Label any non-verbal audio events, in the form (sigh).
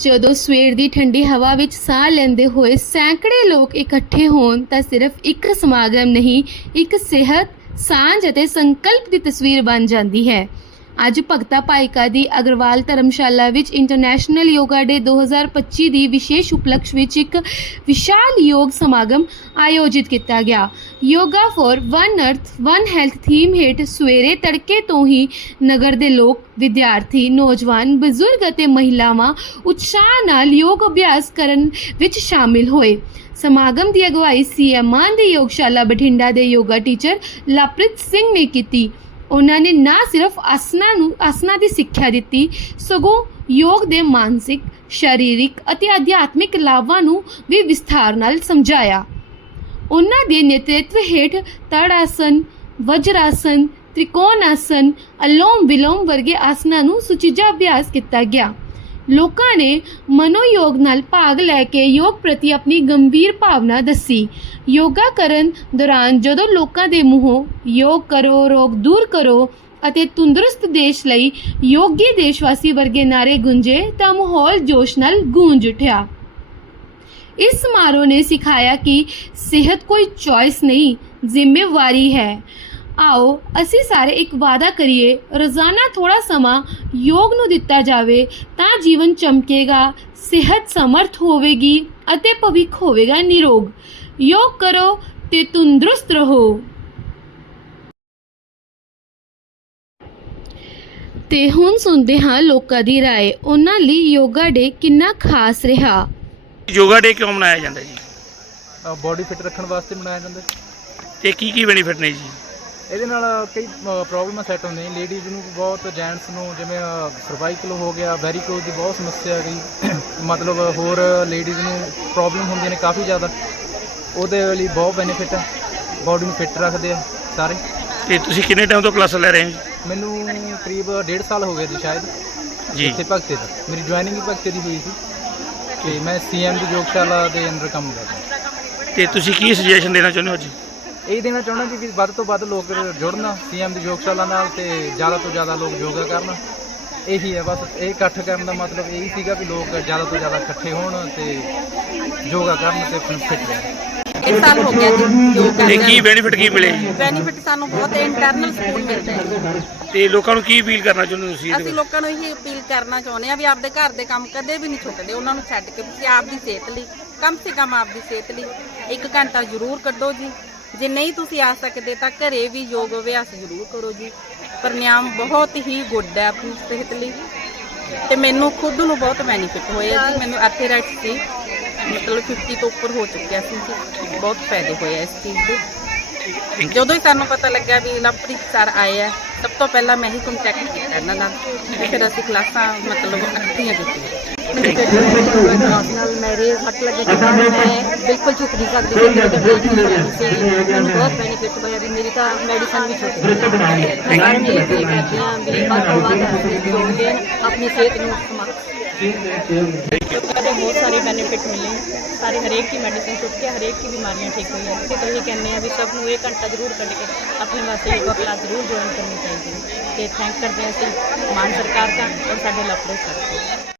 ਜਦੋਂ ਸਵੇਰ ਦੀ ਠੰਡੀ ਹਵਾ ਵਿੱਚ ਸਾਹ ਲੈਂਦੇ ਹੋਏ ਸੈਂਕੜੇ ਲੋਕ ਇਕੱਠੇ ਹੋਣ ਤਾਂ ਸਿਰਫ ਇੱਕ ਸਮਾਗਮ ਨਹੀਂ, ਇੱਕ ਸਿਹਤ, ਸਾਂਝ ਅਤੇ ਸੰਕਲਪ ਦੀ ਤਸਵੀਰ ਬਣ ਜਾਂਦੀ ਹੈ। ਅੱਜ ਭਗਤਾ ਭਾਈਕਾ ਦੀ ਅਗਰਵਾਲ ਧਰਮਸ਼ਾਲਾ ਵਿੱਚ ਇੰਟਰਨੈਸ਼ਨਲ ਯੋਗਾ ਡੇ 2025 ਦੀ ਵਿਸ਼ੇਸ਼ ਉਪਲਕਸ਼ ਵਿੱਚ ਇੱਕ ਵਿਸ਼ਾਲ ਯੋਗ ਸਮਾਗਮ ਆਯੋਜਿਤ ਕੀਤਾ ਗਿਆ। Yoga for one earth, one health theme ਹੇਠ ਸਵੇਰੇ ਤੜਕੇ ਤੋਂ ਹੀ ਨਗਰ ਦੇ ਲੋਕ, ਵਿਦਿਆਰਥੀ, ਨੌਜਵਾਨ, ਬਜ਼ੁਰਗ ਅਤੇ ਮਹਿਲਾਵਾਂ ਉਤਸ਼ਾਹ ਨਾਲ ਯੋਗ ਅਭਿਆਸ ਕਰਨ ਵਿੱਚ ਸ਼ਾਮਿਲ ਹੋਏ। ਸਮਾਗਮ ਦੀ ਅਗਵਾਈ ਸੀਐਮ ਮਾਨ ਦੀ ਯੋਗਸ਼ਾਲਾ ਬਠਿੰਡਾ ਦੇ ਯੋਗਾ ਟੀਚਰ ਲਵਪ੍ਰੀਤ ਸਿੰਘ ਨੇ ਕੀਤੀ। ਉਹਨਾਂ ਨੇ ਨਾ ਸਿਰਫ ਆਸਨਾਂ ਨੂੰ, ਆਸਨਾਂ ਦੀ ਸਿੱਖਿਆ ਦਿੱਤੀ, ਸਗੋਂ ਯੋਗ ਦੇ ਮਾਨਸਿਕ, ਸਰੀਰਿਕ ਅਤੇ ਅਧਿਆਤਮਿਕ ਲਾਭਾਂ ਨੂੰ ਵੀ ਵਿਸਥਾਰ ਨਾਲ ਸਮਝਾਇਆ। ਉਹਨਾਂ ਦੇ ਨੇਤ੍ਰਿਤਵ ਹੇਠ ਤੜ ਆਸਨ ਵਜਰ ਆਸਨ ਤ੍ਰਿਕੋਣ ਆਸਨ ਅਲੋਮ ਵਿਲੋਮ ਵਰਗੇ ਆਸਨਾਂ ਨੂੰ ਸੁਚੱਜਾ ਅਭਿਆਸ ਕੀਤਾ ਗਿਆ। ਲੋਕਾਂ ਨੇ ਮਨੋਯੋਗ ਨਾਲ ਭਾਗ ਲੈ ਕੇ ਯੋਗ ਪ੍ਰਤੀ ਆਪਣੀ ਗੰਭੀਰ ਭਾਵਨਾ ਦੱਸੀ। ਯੋਗਾ ਕਰਨ ਦੌਰਾਨ ਜਦੋਂ ਲੋਕਾਂ ਦੇ ਮੂੰਹੋਂ ਯੋਗ ਕਰੋ, ਰੋਗ ਦੂਰ ਕਰੋ ਅਤੇ ਤੰਦਰੁਸਤ ਦੇਸ਼ ਲਈ ਯੋਗੀ ਦੇਸ਼ਵਾਸੀ ਵਰਗੇ ਨਾਰੇ ਗੁੰਜੇ ਤਾਂ ਮਾਹੌਲ ਜੋਸ਼ ਨਾਲ ਗੂੰਜ ਉਠਿਆ। ਇਸ ਸਮਾਰੋਹ ਨੇ ਸਿਖਾਇਆ ਕਿ ਸਿਹਤ ਕੋਈ ਚੋਇਸ ਨਹੀਂ, ਜ਼ਿੰਮੇਵਾਰੀ ਹੈ। ਆਓ ਅਸੀਂ ਸਾਰੇ ਇੱਕ ਵਾਅਦਾ ਕਰੀਏ ਰੋਜ਼ਾਨਾ ਥੋੜਾ ਸਮਾਂ ਯੋਗ ਨੂੰ ਦਿੱਤਾ ਜਾਵੇ ਤਾਂ ਜੀਵਨ ਚਮਕੇਗਾ ਸਿਹਤ ਸਮਰਥ ਹੋਵੇਗੀ ਅਤੇ ਭਵਿੱਖ ਹੋਵੇਗਾ ਨਿਰੋਗ ਯੋਗ ਕਰੋ ਤੇ ਤੰਦਰੁਸਤ ਰਹੋ ਤੇ ਹੁਣ ਸੁਣਦੇ ਹਾਂ ਲੋਕਾਂ ਦੀ رائے ਉਹਨਾਂ ਲਈ ਯੋਗਾ ਡੇ ਕਿੰਨਾ ਖਾਸ ਰਿਹਾ ਯੋਗਾ ਡੇ ਕਿਉਂ ਮਨਾਇਆ ਜਾਂਦਾ ਜੀ ਬਾਡੀ ਫਿਟ ਰੱਖਣ ਵਾਸਤੇ ਬਣਾਇਆ ਜਾਂਦਾ ਤੇ ਕੀ ਕੀ ਬੈਨੀਫਿਟ ਨੇ ਜੀ ਇਹਦੇ ਨਾਲ ਕਈ ਪ੍ਰੋਬਲਮਾਂ ਸੈੱਟ ਹੁੰਦੀਆਂ ਨੇ। ਲੇਡੀਜ਼ ਨੂੰ ਬਹੁਤ ਜੈਂਟਸ ਨੂੰ ਜਿਵੇਂ ਸਰਵਾਈਕਲ ਹੋ ਗਿਆ ਵੈਰੀਕੋਜ਼ ਦੀ ਬਹੁਤ ਸਮੱਸਿਆ ਹੈਗੀ (clears throat) ਮਤਲਬ ਹੋਰ ਲੇਡੀਜ਼ ਨੂੰ ਪ੍ਰੋਬਲਮ ਹੁੰਦੀਆਂ ਨੇ ਕਾਫੀ ਜ਼ਿਆਦਾ। ਉਹਦੇ ਲਈ ਬਹੁਤ ਬੈਨੀਫਿਟ ਹੈ ਬਾਡੀ ਨੂੰ ਫਿੱਟ ਰੱਖਦੇ ਆ ਸਾਰੇ। ਤੇ ਤੁਸੀਂ ਕਿੰਨੇ ਟਾਈਮ ਤੋਂ ਕਲਾਸਾਂ ਲੈ ਰਹੇ ਹੋ ਜੀ? ਮੈਨੂੰ ਕਰੀਬ 1.5 ਸਾਲ ਹੋ ਗਏ ਜੀ ਸ਼ਾਇਦ। ਜੀ। ਇੱਥੇ ਭਗਤੇ ਦਾ। ਮੇਰੀ ਜੁਆਇਨਿੰਗ ਹੀ ਭਗਤੇ ਦੀ ਹੋਈ ਸੀ। ਤੇ ਮੈਂ ਸੀਐਮ ਦੀ ਯੋਗਸ਼ਾਲਾ ਦੇ ਅੰਦਰ ਕੰਮ ਕਰਦਾ। ਤੇ ਤੁਸੀਂ ਕੀ ਸੁਜੈਸ਼ਨ ਦੇਣਾ ਚਾਹੁੰਦੇ ਹੋ ਜੀ ਇਹ ਦੇਣਾ ਚਾਹੁੰਦਾ ਕਿ ਵੀ ਵੱਧ ਤੋਂ ਵੱਧ ਲੋਕ ਜੁੜਨ ਸੀਐਮ ਦੀ ਯੋਗਸ਼ਾਲਾ ਨਾਲ ਤੇ ਜ਼ਿਆਦਾ ਤੋਂ ਜ਼ਿਆਦਾ ਲੋਕ ਯੋਗਾ ਕਰਨ। ਇਹੀ ਹੈ ਬਸ ਇਹ ਇਕੱਠ ਕਰਨ ਦਾ ਮਤਲਬ ਇਹੀ ਸੀਗਾ ਵੀ ਲੋਕ ਜ਼ਿਆਦਾ ਤੋਂ ਜ਼ਿਆਦਾ ਇਕੱਠੇ ਹੋਣ ਤੇ ਯੋਗਾ ਕਰਨ ਤੇ ਫਿੱਟ ਰਹਿਣ। ਇੱਕ ਸਾਲ ਹੋ ਗਿਆ ਜੀ ਯੋਗ ਤੇ ਕੀ ਬੈਨੀਫਿਟ ਕੀ ਮਿਲੇ? ਬੈਨੀਫਿਟ ਸਾਨੂੰ ਬਹੁਤ ਇੰਟਰਨਲ ਸਕੂਲ ਮਿਲਦਾ ਹੈ ਤੇ ਲੋਕਾਂ ਨੂੰ ਕੀ ਅਪੀਲ ਕਰਨਾ ਚਾਹੁੰਦੇ ਹੋ ਤੁਸੀਂ ਅਸੀਂ? ਲੋਕਾਂ ਨੂੰ ਇਹ ਅਪੀਲ ਕਰਨਾ ਚਾਹੁੰਦੇ ਆ ਵੀ ਆਪਦੇ ਘਰ ਦੇ ਕੰਮ ਕਦੇ ਵੀ ਨਹੀਂ ਛੁੱਟਦੇ ਉਹਨਾਂ ਨੂੰ ਛੱਡ ਕੇ ਤੁਸੀਂ ਆਪਦੀ ਸਿਹਤ ਲਈ ਕਮ ਸੇ ਕਮ ਆਪਦੀ ਸਿਹਤ ਲਈ ਇੱਕ ਘੰਟਾ ਜ਼ਰੂਰ ਕੱਢੋ ਜੀ। ਜੇ ਨਹੀਂ ਤੁਸੀਂ ਆ ਸਕਦੇ ਤਾਂ ਘਰੇ ਵੀ ਯੋਗ ਅਭਿਆਸ ਜ਼ਰੂਰ ਕਰੋ ਜੀ। ਪ੍ਰਣਾਮ ਬਹੁਤ ਹੀ ਗੁੱਡ ਹੈ ਆਪਣੀ ਸਿਹਤ ਲਈ। ਤੇ ਮੈਨੂੰ ਖੁਦ ਨੂੰ ਬਹੁਤ ਬੈਨੀਫਿਟ ਹੋਇਆ ਜੀ। ਮੈਨੂੰ ਆਰਥਰਾਈਟਸ ਸੀ। ਮਤਲਬ 50 ਤੋਂ ਉੱਪਰ ਹੋ ਚੁੱਕਿਆ ਸੀ ਜੀ। ਬਹੁਤ ਫਾਇਦੇ ਹੋਏ ਆ ਇਸ ਚੀਜ਼ ਦੇ। ਜਦੋਂ ਹੀ ਸਾਨੂੰ ਪਤਾ ਲੱਗਿਆ ਵੀ ਲਵਪ੍ਰੀਤ ਸਰ ਆਏ ਆ ਸਭ ਤੋਂ ਪਹਿਲਾਂ ਮੈਂ ਹੀ ਕੰਟੈਕਟ ਕੀਤਾ ਇਹਨਾਂ ਨਾਲ ਫਿਰ ਅਸੀਂ ਕਲਾਸਾਂ ਮਤਲਬ ਇਕੱਠੀਆਂ ਕੀਤੀਆਂ। ਨਾਲ ਮੇਰੇ ਸੱਟ ਲੱਗੇ ਮੈਂ ਬਿਲਕੁਲ ਝੁਕ ਨਹੀਂ ਸਕਦੀ ਸੀ ਮੇਰੇ ਤਾਂ ਬਿਲਕੁਲ ਮੈਨੂੰ ਬਹੁਤ ਬੈਨੀਫਿਟ ਹੋਇਆ ਵੀ ਮੇਰੀ ਤਾਂ ਮੈਡੀਸਨ ਵੀ ਛੁੱਟ ਗਈ। ਨੂੰ ਇਹ ਕਰਦੀ ਹਾਂ ਆਪਣੀ ਸਿਹਤ ਨੂੰ ਸਮਾ ਦੇ ਬਹੁਤ ਸਾਰੇ ਬੈਨੀਫਿਟ ਮਿਲੇ ਸਾਰੇ ਹਰੇਕ ਦੀ ਮੈਡੀਸਿਨ ਛੁੱਟ ਕੇ, ਹਰੇਕ ਦੀ ਬਿਮਾਰੀਆਂ ਠੀਕ ਹੋਈਆਂ। ਅਸੀਂ ਤਾਂ ਇਹ ਕਹਿੰਦੇ ਆ ਵੀ ਸਭ ਨੂੰ ਇਹ ਘੰਟਾ ਜ਼ਰੂਰ ਕੱਢ ਕੇ ਆਪਣੇ ਵਾਸਤੇ ਯੋਗਾ ਕਲਾਸ ਜ਼ਰੂਰ ਜੁਆਇਨ ਕਰਨੀ ਚਾਹੀਦੀ ਹੈ। ਤੇ ਥੈਂਕ ਕਰਦੇ ਹਾਂ ਅਸੀਂ ਮਾਨ ਸਰਕਾਰ ਦਾ ਔਰ ਸਾਡੇ ਲਪੜੇ ਸਰ